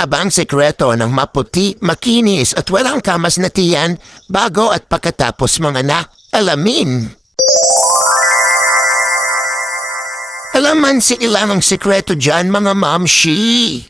nga ba ang sekreto ng maputi, makinis at walang kamas na tiyan bago at pagkatapos mga anak? Alamin! Alaman sila ng sekreto dyan mga mamshi!